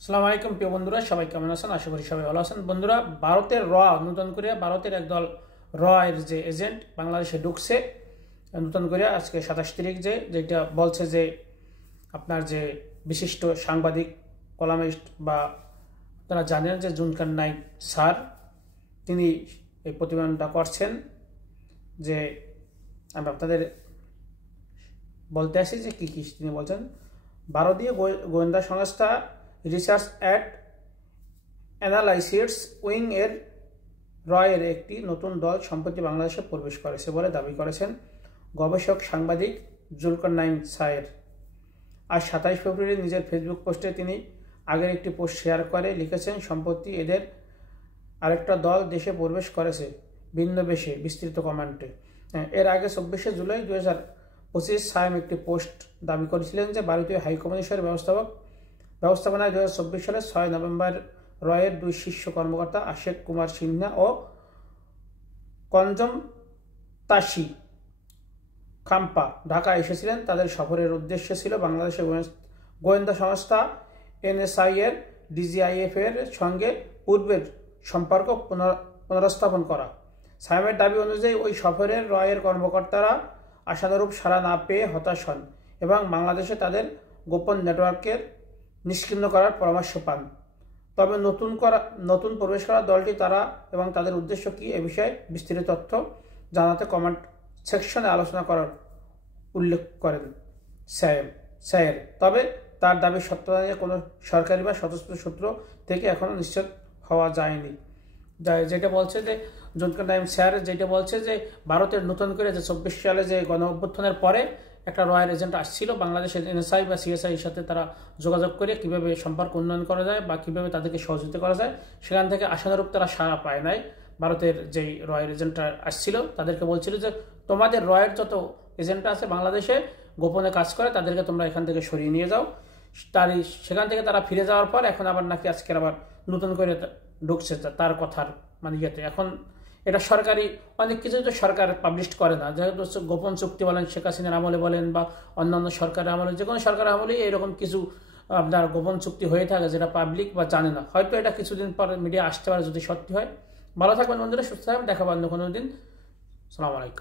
আসসালামু আলাইকুম প্রিয় বন্ধুরা, সবাই কেমন আছেন? আশা করি সবাই ভালো আছেন। বন্ধুরা, ভারতের নতুন করে ভারতের একদল এর যে এজেন্ট বাংলাদেশে ঢুকছে নতুন করে আজকে 27 তারিখ, যেটা বলছে যে আপনার যে বিশিষ্ট সাংবাদিক কলামিস্ট বা আপনারা জানেন যে জুলকার নাইক স্যার, তিনি এই প্রতিবেদনটা করছেন। যে আমরা আপনাদের বলতে আসি যে কী কী তিনি বলছেন। ভারতীয় গোয়েন্দা সংস্থা রিসার্চ অ্যাট অ্যানালাইসিস উইং এর এর একটি নতুন দল সম্প্রতি বাংলাদেশে প্রবেশ করেছে বলে দাবি করেছেন গবেষক সাংবাদিক জুলকার নাইক স্যার। আজ 27 ফেব্রুয়ারি নিজের ফেসবুক পোস্টে তিনি আগের একটি পোস্ট শেয়ার করে লিখেছেন, সম্প্রতি এদের আরেকটা দল দেশে প্রবেশ করেছে ভিন্ন বেশে বিস্তৃত কমেন্টে। এর আগে 24শে জুলাই 2025 সায়েম একটি পোস্ট দাবি করেছিলেন যে ভারতীয় হাইকমিশনের ব্যবস্থাপনায় 2024 সালের 6 নভেম্বর এর দুই শীর্ষ কর্মকর্তা আশেক কুমার সিনহা ও কঞ্জম তাসি খাম্পা ঢাকা এসেছিলেন। তাদের সফরের উদ্দেশ্য ছিল বাংলাদেশের গোয়েন্দা সংস্থা এনএসআই এর ডিজিআইএফ এর সঙ্গে পূর্বের সম্পর্ক পুনরস্থাপন করা। সায়েমের দাবি অনুযায়ী ওই সফরের এর কর্মকর্তারা আশানুরূপ সাড়া না পেয়ে হতাশ হন এবং বাংলাদেশে তাদের গোপন নেটওয়ার্কের নিষ্ক্রিয় করার পরামর্শ পান। তবে নতুন প্রবেশ করা দলটি তারা এবং তাদের উদ্দেশ্য কী এ বিষয়ে বিস্তৃত তথ্য জানাতে কমেন্ট সেকশনে আলোচনা করার উল্লেখ করেন স্যার। তবে তার দাবি সত্যতা নিয়ে কোনো সরকারি বা স্বতন্ত্র সূত্র থেকে এখনও নিশ্চিত হওয়া যায়নি। যেটা বলছে যে জুলকার নাইক স্যার যেটা বলছে যে ভারতের নতুন করে যে 24 সালে যে গণ অভ্যুত্থানের পরে একটা রয়্যাল এজেন্ট আসছিল বাংলাদেশের এনএসআই বা সিএসআই এর সাথে, তারা যোগাযোগ করে কিভাবে সম্পর্ক উন্নয়ন করা যায় বা কিভাবে তাদেরকে সহযোগিতা করা যায়, সেখান থেকে আশানুরূপ তারা সাড়া পায় নাই। ভারতের যেই রয়্যাল এজেন্টরা আসছিল তাদেরকে বলছিল যে তোমাদের রয়্যাল যত এজেন্টরা আছে বাংলাদেশে গোপনে কাজ করে তাদেরকে তোমরা এখান থেকে সরিয়ে নিয়ে যাও। সেখান থেকে তারা ফিরে যাওয়ার পর এখন আবার নাকি আজকের আবার নতুন করে ঢুকছে তার কথার ইয়েতে। এখন এটা সরকারি অনেক কিছু তো সরকার পাবলিশ করে না, যেহেতু গোপন চুক্তি বলেন শেখ হাসিনার আমলে বলেন বা অন্যান্য সরকারের আমলে, যে কোনো সরকারের আমলেই এরকম কিছু আপনার গোপন চুক্তি হয়ে থাকে যেটা পাবলিক বা জানে না। হয়তো এটা কিছুদিন পর মিডিয়া আসতে পারে যদি সত্যি হয়। ভালো থাকবেন বন্ধুরা, সুস্থ থাকবেন, দেখাবো অন্য কোনো দিন। আসসালামু আলাইকুম।